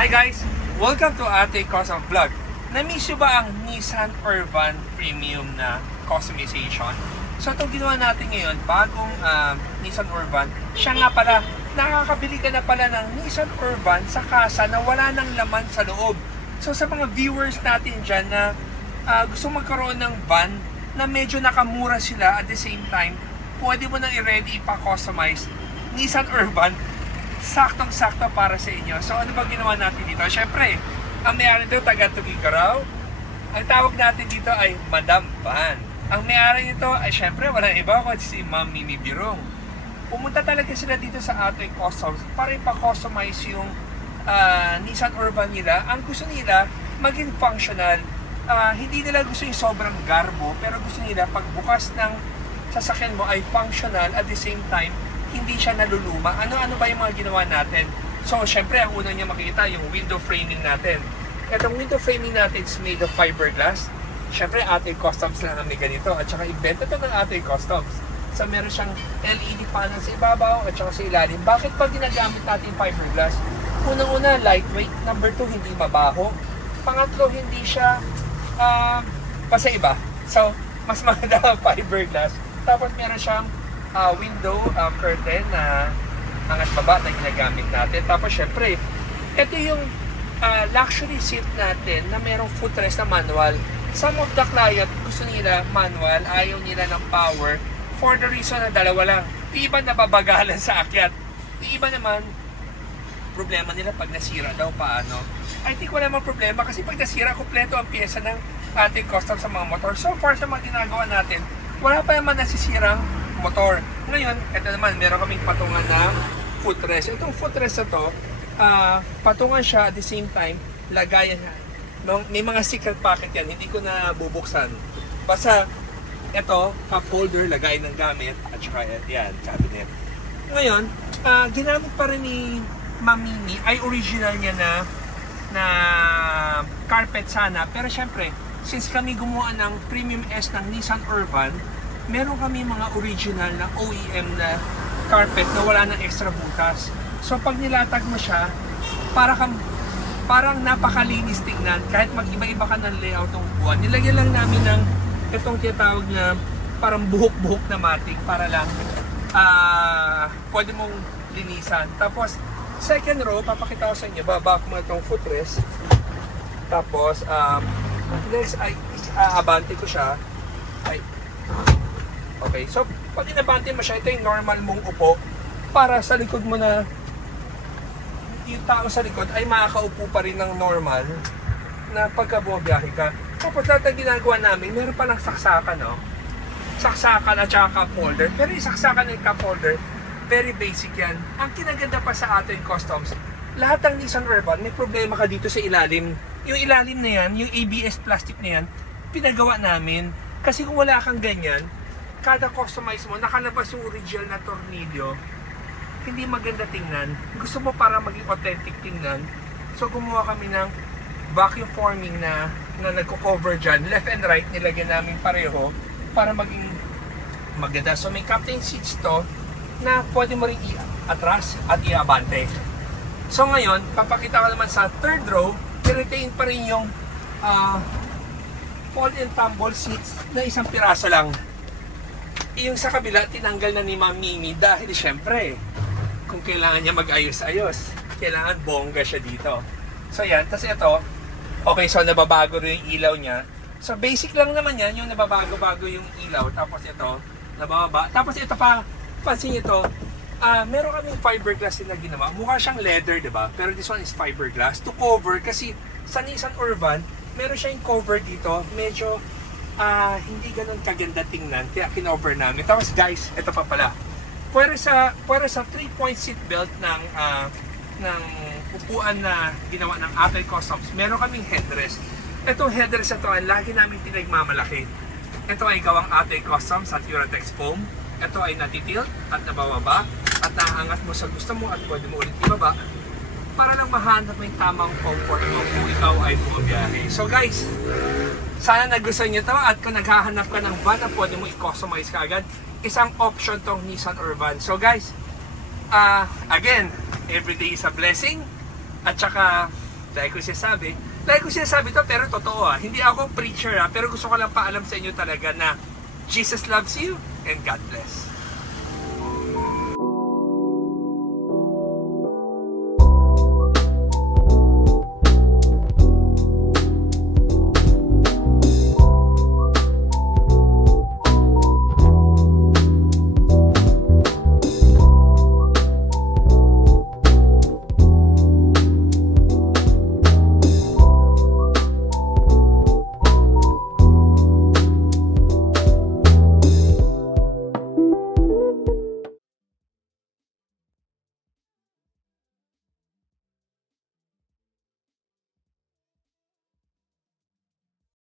Hi guys! Welcome to Ate Custom Vlog. Na-miss nyo ba ang Nissan Urban Premium na customization? So itong ginawa natin ngayon, bagong Nissan Urban, siya nga pala, nakakabili ka na pala ng Nissan Urban sa kasa na wala ng laman sa loob. So sa mga viewers natin dyan na gusto magkaroon ng van na medyo nakamura sila at the same time, pwede mo nang i-ready pa-customize Nissan Urban, saktong-sakto para sa inyo. So ano ba ginawa natin dito? Siyempre, ang may-ari dito taga Tugigaraw. Ang tawag natin dito ay Madam Van. Ang may-ari nito ay siyempre walang iba kundi si Ma'am Mimi Birong. Pumunta talaga sila dito sa ating customs para ipa-customize yung Nissan Urban nila. Ang gusto nila maging functional. Hindi nila gusto yung sobrang garbo, pero gusto nila pagbukas ng sasakyan mo ay functional at the same time hindi siya naluluma. Ano ba yung mga ginawa natin? So, syempre, ang unang niya makikita yung window framing natin. Itong window framing natin is made of fiberglass. Syempre, Ate Customs lang ang may ganito. At saka, invento to ng Ate Customs. So, meron siyang LED panel sa ibabaw at saka sa ilalim. Bakit pa ginagamit natin fiberglass? Unang-una, lightweight. Number 2, hindi mabaho. Pangatlo, hindi siya basta iba. So, mas maganda ang fiberglass. Tapos, meron siyang window curtain na angat baba na ginagamit natin. Tapos syempre, ito yung luxury seat natin na merong footrest na manual. Some of the client gusto nila manual, ayaw nila ng power for the reason na dalawa lang. Yung iba nababagalan sa akyat. Yung iba naman, problema nila pag nasira daw paano. I think wala namang problema kasi pag nasira, kompleto ang pyesa ng ating custom sa mga motor. So far sa mga ginagawa natin, wala pa naman nasisirang motor. Ngayon, ito naman, meron kaming patungan na footrest. Itong footrest na to, patungan siya at the same time, lagayan niya. May mga secret pocket yan, hindi ko na bubuksan. Basta, ito, cup holder, lagay ng gamit, at saka yan, cabinet. Ngayon, ginamit pa rin ni Ma'am Mimi, ay original niya na carpet sana. Pero syempre, since kami gumawa ng Premium S ng Nissan Urban, meron kami mga original na OEM na carpet na wala ng extra butas. So pag nilatag mo siya, parang napakalinis tingnan kahit mag-iba-iba ka ng layout ng upuan. Nilagyan lang namin ng itong tinatawag na parang buhok-buhok na matic para lang pwede mong linisan. Tapos second row, papakita ko sa inyo, babak mo itong footrest. Tapos next ay abante ko siya. Okay, so pag inabante mo siya, ito yung normal mong upo para sa likod mo na yung tao sa likod ay makakaupo pa rin ng normal na pagka bumabiyahe ka. Tapos lahat ng ginagawa namin, meron pa lang saksakan, no? Saksakan at saka cup holder. Pero yung saksakan ng cup holder, very basic yan. Ang kinaganda pa sa ating customs, lahat ng Nissan Urban, may problema ka dito sa ilalim. Yung ilalim na yan, yung ABS plastic na yan, pinagawa namin. Kasi kung wala kang ganyan, kada customize mo, nakalabas yung original na tornilyo, hindi maganda tingnan. Gusto mo para maging authentic tingnan. So gumawa kami ng vacuum forming na nagko-cover dyan. Left and right, nilagyan namin pareho para maging maganda. So may captain seats to na pwede mo rin i-atras at i-abante. So ngayon, papakita ko naman sa third row, i-retain pa rin yung fold and tumble seats na isang piraso lang. Yung sa kabila, tinanggal na ni Ma'am Mimi dahil syempre, kung kailangan niya mag-ayos-ayos, kailangan bongga siya dito. So yan, tapos ito, okay, so nababago rin yung ilaw niya. So basic lang naman yan, yung nababago-bago yung ilaw, tapos ito, nabababa. Tapos ito pa, pansin nyo ito, meron kaming fiberglass din na ginawa. Mukha siyang leather, diba? Pero this one is fiberglass to cover, kasi sa Nissan Urban, meron siya yung cover dito, medyo hindi ganun kaganda tingnan, kaya kinover namin. Tapos guys, ito pa pala. Pwede sa 3-point seat belt ng upuan na ginawa ng Ate Customs, meron kaming headrest. Itong headrest ito ay lagi namin pinagmamalaki. Ito ay gawang Ate Customs at Uratex foam. Ito ay natitilt at nabababa at naangat mo sa gusto mo at pwede mo ulit ibaba para lang mahanap mo yung tamang comfort mo kung ikaw ay bumabiyahe. So guys, sana nagustuhan nyo to at kung naghahanap ka ng van na pwede mo i-customize ka agad, isang option tong Nissan Urban. So guys, again, everyday is a blessing at saka Lagi ko sinasabi to, pero totoo Hindi ako preacher pero gusto ko lang paalam sa inyo talaga na Jesus loves you and God bless.